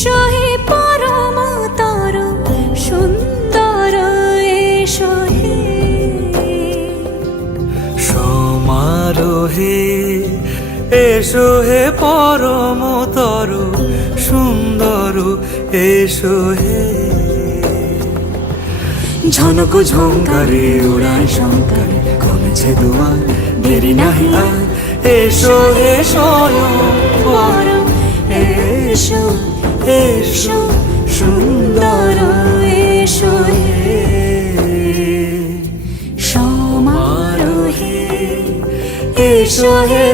এসো হে পরমতর সুন্দর এসো হে সমারোহে এসো হে পরমতর সুন্দর এসো হে ঝনক ঝঙ্কারে উড়ায় শঙ্কার কমেছে দুয়ার দেরি নাহি আর এসো হে স্বয়ং পরম এসো এসো সুন্দর এসো হে সমারোহে এসো হে